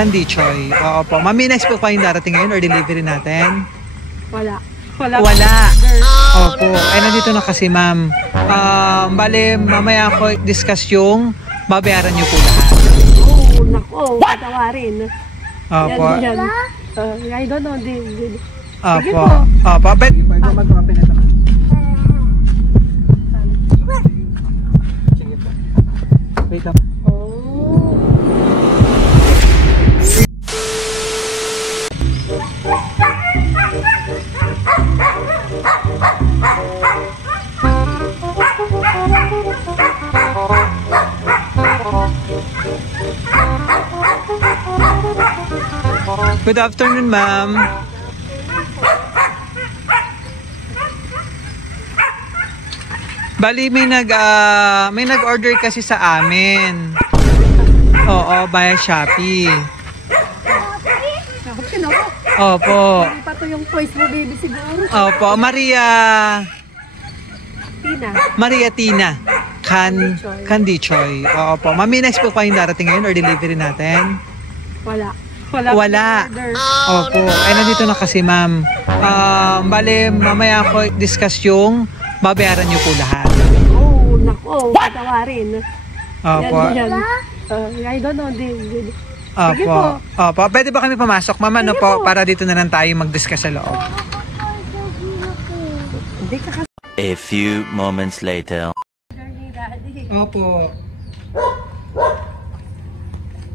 Candy Choy. Oo po. Mami, next po pa yung darating ngayon or delivery natin? Wala. Opo. Ay, nandito na kasi, ma'am. Bale, mamaya ako discuss yung babayaran niyo po lahat. Oh, nako. Patawarin. Opo. Yan. I don't know. Sige Opo. po. Opo. Bet. Mag-open na naman. Sige po. Wait lang. Good afternoon, ma'am. Bali, may nag-order kasi sa amin. Oo, via Shopee. Opo. Hindi pa to yung toys mo, baby, siguro. Opo, Maria Tina. Candy Choy. Opo. Mami, next po pa yung darating ngayon or delivery natin? Wala. Opo. Ay, nandito na kasi, ma'am. Bale, mamaya ako discuss yung babayaran niyo po lahat. Oh, nako. Patawarin. Opo. Yan. I don't know. Sige po. Opo. Pwede ba kami pumasok, ma'am? Ano po? Para dito na lang tayo mag-discuss sa loob. A few moments later. Opo.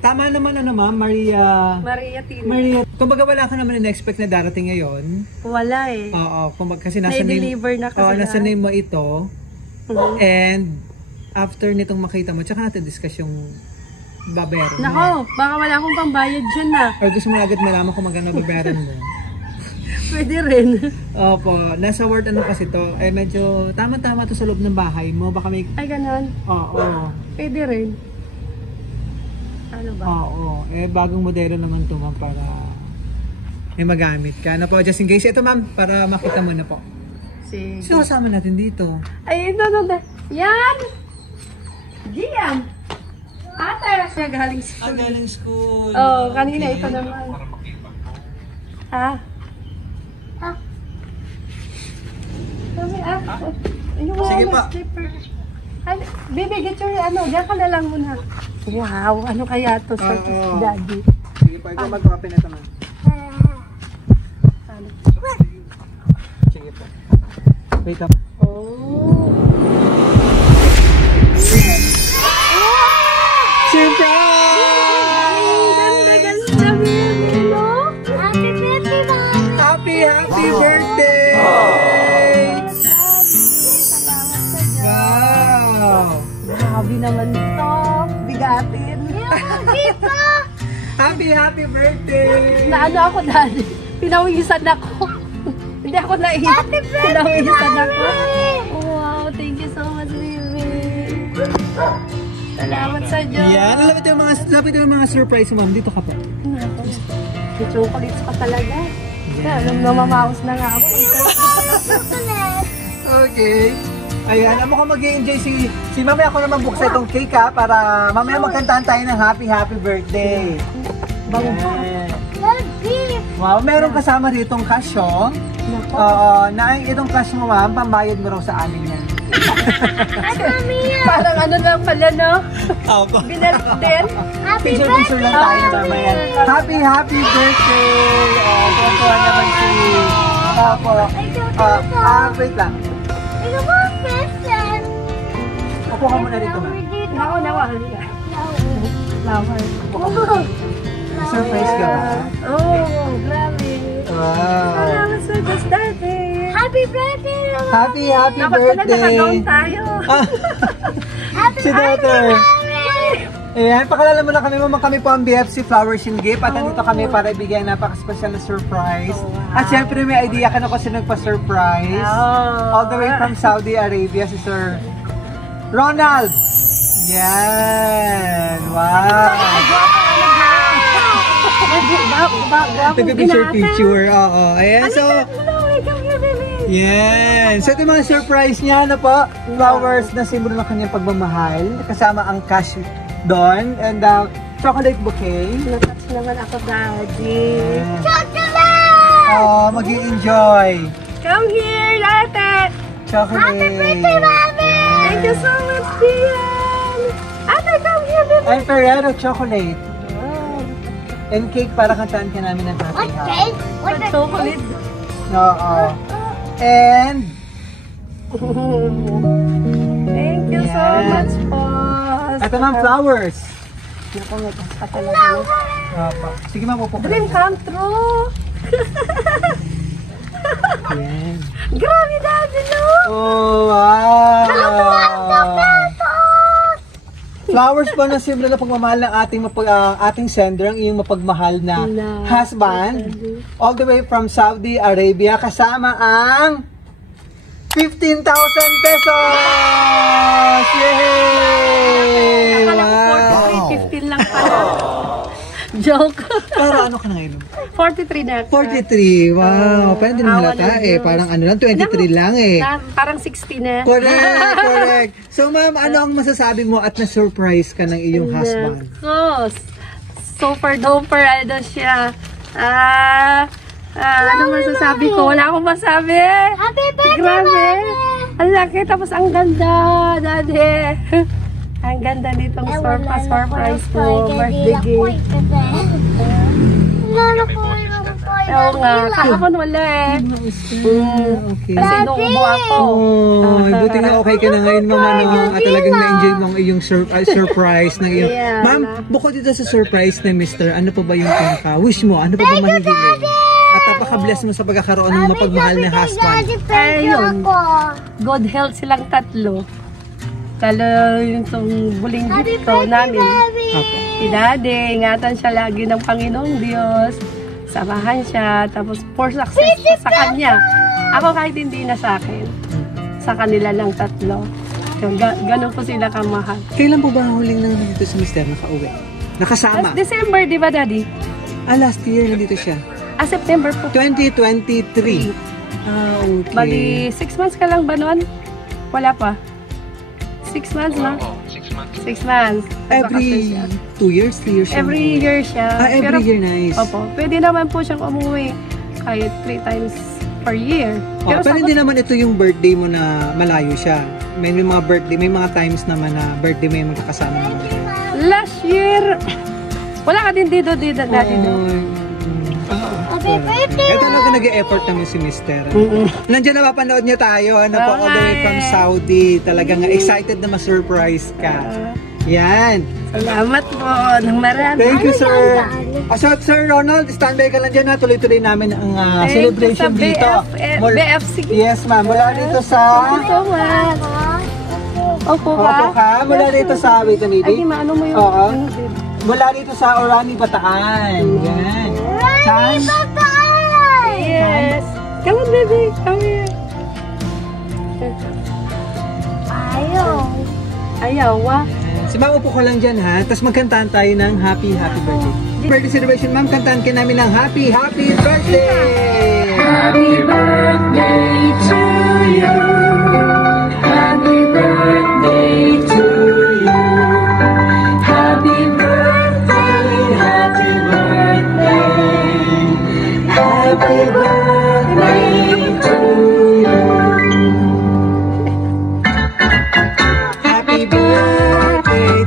Tama naman ma'am, Maria Tina. Kumbaga wala ka naman in-expect na darating ngayon. Wala eh. Oo, kumbaga kasi nasa na-deliver na kasi. Nasa name mo ito. And after nitong makita mo, tsaka natin discuss yung babayaran mo. Nako, baka wala akong pambayad dyan na. Or gusto mo agad malaman kung magkano babayaran mo. Pwede rin. Opo, nasa word kasi to. Ay medyo tama-tama to sa loob ng bahay mo. Baka may... Ay, ganon. Oo. Pwede rin. Ano ba? Oo. Bagong modelo naman to, ma'am, para may magamit ka. Ano po, just in case. Ito, ma'am, para makita mo na po. Sige. So, kasama natin dito. Ay, ito. Yan! Gian! Ate! Siya galing school. Galing school. Kanina ito naman. Sige pa. Ay, baby, get your diyan ka na lang muna. Wow, ano kaya to sa daddy? Sige pa, ikaw mag-open ito, ma'am. Sige po. Wait up. Surprise! Ganda, baby, no? Happy birthday, Mami! Happy birthday! Salamat sa Diyos. Wow! Grabe naman ito. Bigatin. Happy birthday! Naano ako, daddy? Pinawisan ako. Hindi ako naiyak. Happy birthday, pinawisan ako. Wow, thank you so much, baby. Salamat sa Diyos. Yan, lapit yung mga surprise, ma'am. Dito ka pa. May chocolates pa talaga. Alam na, mamaos na nga ako. Okay. Ayan, mo ka mag-i-enjoy si mamaya ako naman buksan itong cake ha, para mamaya magkantahan tayo ng happy birthday. Wow, meron kasama rito ang cash, oh. Itong cash mo, ma'am, pambayad mo raw sa amin yan. Parang ano lang pala, no? Opo. Binalik din. Picture lang tayo mamaya. Happy birthday! Tuwan naman si... Opo. Wait lang. Upo ka muna rito, ma'am. Nawa. Surprise ka ba? Oh, grabe. Wow. Salamat sa Diyos, daddy. Happy birthday naman. Happy Dapat pala birthday. naka-gown tayo. Si Daughter. Ayan, pakalala mo na kami, mama, kami po ang BFC Flowers and Gift at nandito kami para ibigay napaka-special na surprise. At syempre may idea ka na kung sino nagpa-surprise. All the way from Saudi Arabia, si Sir Ronald. Yan. Wow. Picture. Oo. Ayan, so... Yan. So ito yung mga surprise niya, ano po? Flowers na simbolo ng kanyang pagmamahal. Kasama ang cash doon. And chocolate bouquet. Natouch naman ako, Daddy. Chocolate! Oh, mag-i-enjoy. Come here, Ate. Chocolate. Happy birthday, Mommy! Thank you so much, Dian. Ate, come here, baby. And Ferrero chocolate. Wow. And cake para kantaan ka namin ng happy happy. What chocolate? Oo. And Thank you so much po. ito ma'am, flowers. Naku, may basta talaga. Opo. Sige ma'am, upo ka. Dream come true. Yan. Grabe, Daddy, no? Oh, wow! Flowers po na simbolo na pagmamahal ng ating sender, ang iyong mapagmahal na husband, all the way from Saudi Arabia, kasama ang 15,000 pesos! Yay! Akala ko 43, 15 lang pala. Joke. Para ano ka na ngayon? 43 na. 43, wow. Pwede din halata eh. Parang ano lang, 23 lang eh. Parang 60 na. Correct, correct. So ma'am, ano ang masasabi mo at na-surprise ka ng iyong husband? Super duper, ano siya. Ano masasabi ko? Wala akong masabi. Happy birthday, Grabe. Ang laki, tapos ang ganda, Daddy. Ang ganda nitong surprise mo, birthday gift. Oo nga, kahapon wala eh. Okay. Kasi inuubo ako. Oh, buti nga okay ka na ngayon, mama, at talagang na-enjoy mo ang iyong surprise ng iyong... Yeah. Ma'am, bukod dito sa surprise na Mr., ano pa ba yung pinaka-wish mo? Ano pa ba mahihiling? At napaka-bless mo sa pagkakaroon ng mapagmahal na husband. Ayun. Good health silang tatlo. Lalo yung buling dito namin. Si Daddy, ingatan siya lagi ng Panginoong Diyos. Samahan siya, tapos for success sa kanya. Ako kahit hindi na sa akin. Sa kanila lang tatlo. Ganun po sila kamahal. Kailan po ba huling nang nandito si Mr. nakauwi? Nakasama? Last December, di ba, Daddy? Last year nandito siya. September po. 2023. Okay. Bali, 6 months ka lang ba noon? Wala pa. 6 months na? 6 months. Every 2 years, 3 years? Every year siya. Every year, nice. Opo. Pwede naman po siyang umuwi kahit 3 times per year. Pero hindi naman ito yung birthday mo na malayo siya. May mga birthday, may mga times naman na birthday mo yung magkakasama naman. Last year, wala ka din dito dati no? Eh talaga nag-e-effort naman si Mr. Nandiyan na mapanood niya tayo, ano po, all the way from Saudi. Talagang excited na ma-surprise ka. Yan. Salamat po ng marami. Thank you, sir. So, Sir Ronald, standby ka lang dyan ha. Tuloy-tuloy namin ang celebration dito. BFC. Yes, ma'am. Mula dito sa... Thank you so much. Opo ka. Mula dito sa... Wait a minute. Ay, di maano mo yung... Oo. Mula dito sa Orani, Bataan. Yan. Saan? Yes. Come on, baby. Come here. Ayaw, wa? Si ma'am, upo ko lang dyan ha. Tapos magkantaan tayo ng happy birthday. Birthday celebration, ma'am. Kantaan ka namin ng happy birthday! Happy birthday to you. Happy birthday to you. Happy birthday, happy birthday. Happy birthday to you. Happy birthday to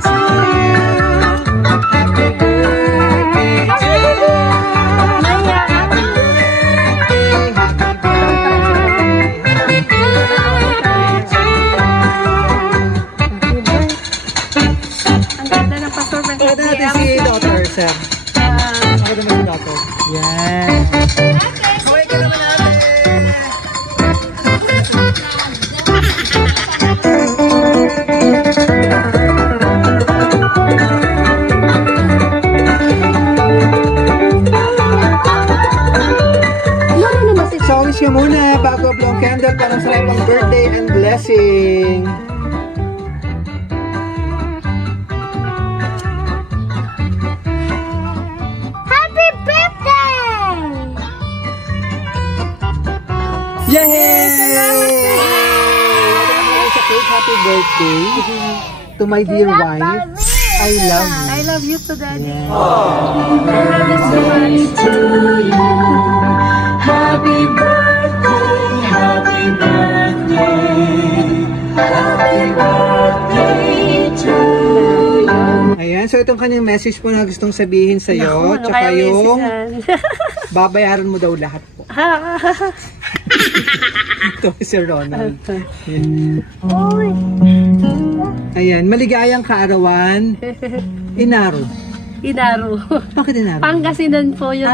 you. Happy birthday to you. Happy birthday, happy birthday to you. Ang ganda ng pastor. Ito natin si Daughter, sir. Ako naman si Daughter. Yan. Kaway ka naman natin. So, wish ka muna bago blow ang candle para sa ipang birthday and blessing. Happy birthday! Yay! Happy birthday to my dear wife. I love you. I love you too, Daddy. Yeah. I love you so much. Happy birthday, happy birthday, happy birthday to you. Ayan, so itong kanyang message po na gustong sabihin sa'yo, tsaka yung babayaran mo daw lahat po. Ito si Ronald. Ayan, maligayang kaarawan, Inaro. Inaro. Bakit Inaro? Pangasinan po yun.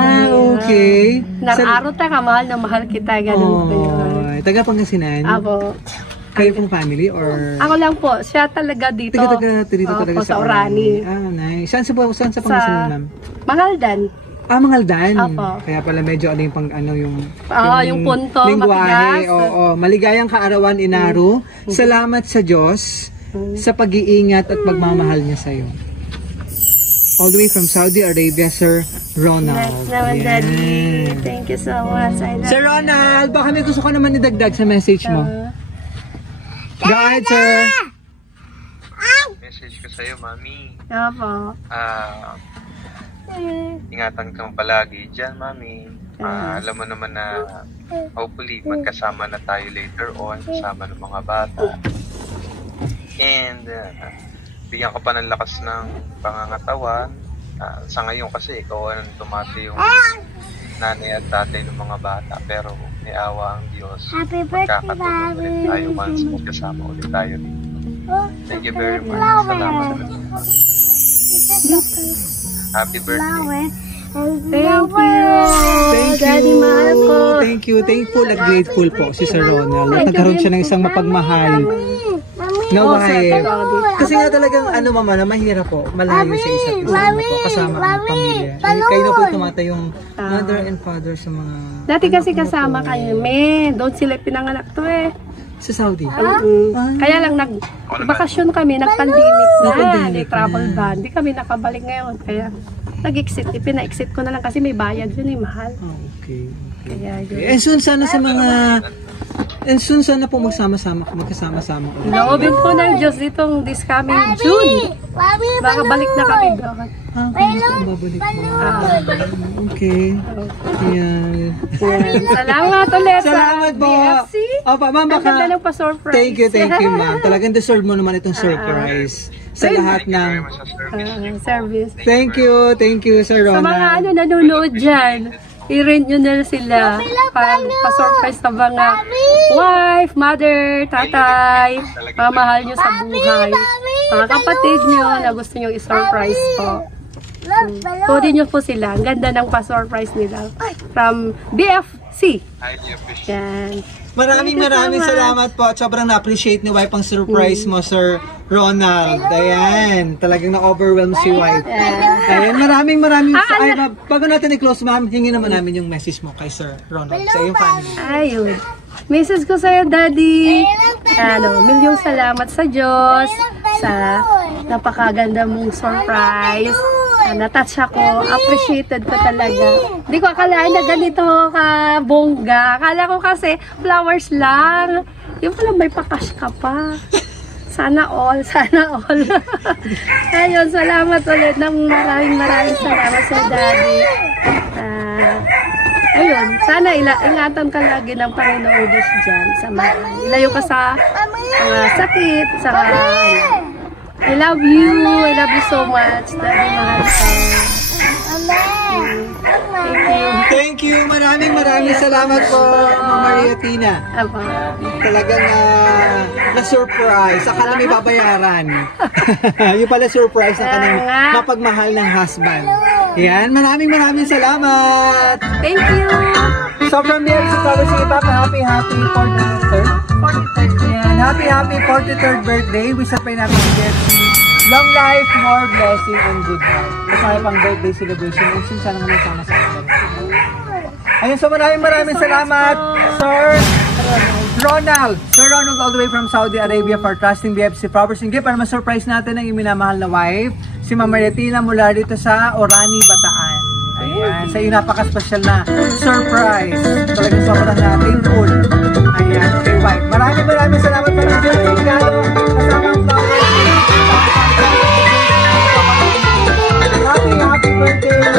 Okay. Nang-aro ta ka, mahal na mahal kita. Ganun po yun. Taga Pangasinan? Apo. Kayo pong family or? Ako lang po. Siya talaga dito. Taga dito talaga sa Orani. Ah, nice. Saan sa Pangasinan, ma'am? Mangaldan. Ah, Mangaldan. Opo. Kaya pala medyo ano yung pang ano yung yung punto, lingwahe. matigas. Oo, maligayang kaarawan, Inaro. Salamat sa Diyos sa pag-iingat at pagmamahal niya sa iyo. All the way from Saudi Arabia, Sir Ronald. Next naman, Daddy. Thank you so much. I love Sir Ronald, baka may gusto ka naman idagdag sa message mo. Go ahead, sir. Message ko sa'yo, Mami. Opo. Ingatan kang palagi dyan, Mami. Alam mo naman na hopefully magkasama na tayo later on, kasama ng mga bata. And bigyan ka pa ng lakas ng pangangatawan. Sa ngayon kasi ikaw ang tumati yung nanay at tatay ng mga bata. Pero may awa ang Diyos. Magkakatulong ulit tayo once magkasama ulit tayo dito. Thank you very much. Salamat. Happy birthday. Thank you. Daddy, mahal ko. Thank you. Thankful at grateful po si Sir Ronald. At nagkaroon siya ng isang mapagmahal na wife. Kasi nga talagang ano mama na mahirap po. Malayo sa isa't isa po. Kasama ang pamilya. Kayo na po tumatay yung mother and father sa mga... Dati kasi kasama kayo, doon sila pinanganak to Sa Saudi? Kaya lang nagbakasyon kami, nag-pandemic na, travel ban. Di kami nakabalik ngayon. Kaya nag-exit, ipina-exit ko na lang kasi may bayad yun mahal. Okay. Kaya yun. And soon sana sa mga... And soon sana po magkasama-sama ulit. Naobin po ng Diyos ditong this coming June. Makabalik na kami doon. Okay, babalik mo. Okay. Ayan. Salamat ulit Salamat sa po. BFC. Opa, ma'am, Ang ganda ng pa-surprise. Thank you, ma'am. Talagang deserve mo naman itong surprise sa lahat ng service. Thank you, Sir Sa Ronald. mga nanonood dyan, i-rent nyo na sila pa-surprise sa mga wife, mother, tatay, mga mahal nyo sa buhay, mga kapatid nyo na gusto nyo i-surprise po. Kunin nyo po sila. Ang ganda ng pa-surprise nila. From BFC. Yan. Maraming salamat po at sobrang na-appreciate ni wife ang surprise mo, Sir Ronald. Ayan, talagang na-overwhelm si wife. Ayan, maraming bago natin i-close, ma'am, hingin naman namin yung message mo kay Sir Ronald sa iyong family. Ayun. Message ko sa'yo, Daddy. Milyong salamat sa Diyos sa napakaganda mong surprise. Na-touch ako. Appreciated ko talaga. Hindi ko akalain na ganito ka bongga. Akala ko kasi flowers lang. Yung pala may pakash ka pa. Sana all. Ayun, salamat ulit ng maraming salamat sa Daddy. Ayun, sana ingatan ka lagi ng Panginoong Diyos dyan. Ilayo ka sa sakit, sa I love you so much. Daddy, mahal ka. Thank you. Maraming salamat po, Mama Maria Tina. Talagang na-surprise. Akala may babayaran. Yung pala surprise na kanyang mapagmahal ng husband. Yan, maraming salamat. Thank you. So from here, si Flowers in Gate, happy 43rd. Yan, happy 43rd birthday. Wish na pa natin si Jeffy. Long life, more blessing, and good health. Kasama pang birthday celebration. And since sana naman sama-sama. Ayun, so maraming salamat, Sir Ronald. Sir Ronald all the way from Saudi Arabia for trusting BFC Flowers in Gate para ma-surprise natin ang minamahal na wife, si Mama Retina mula dito sa Orani, Bataan. Ayan, sa iyo napaka-special na surprise. Talagang sobrang thankful. Ayan, kay wife. Maraming salamat para sa regalo kasama ang flowers. birthday.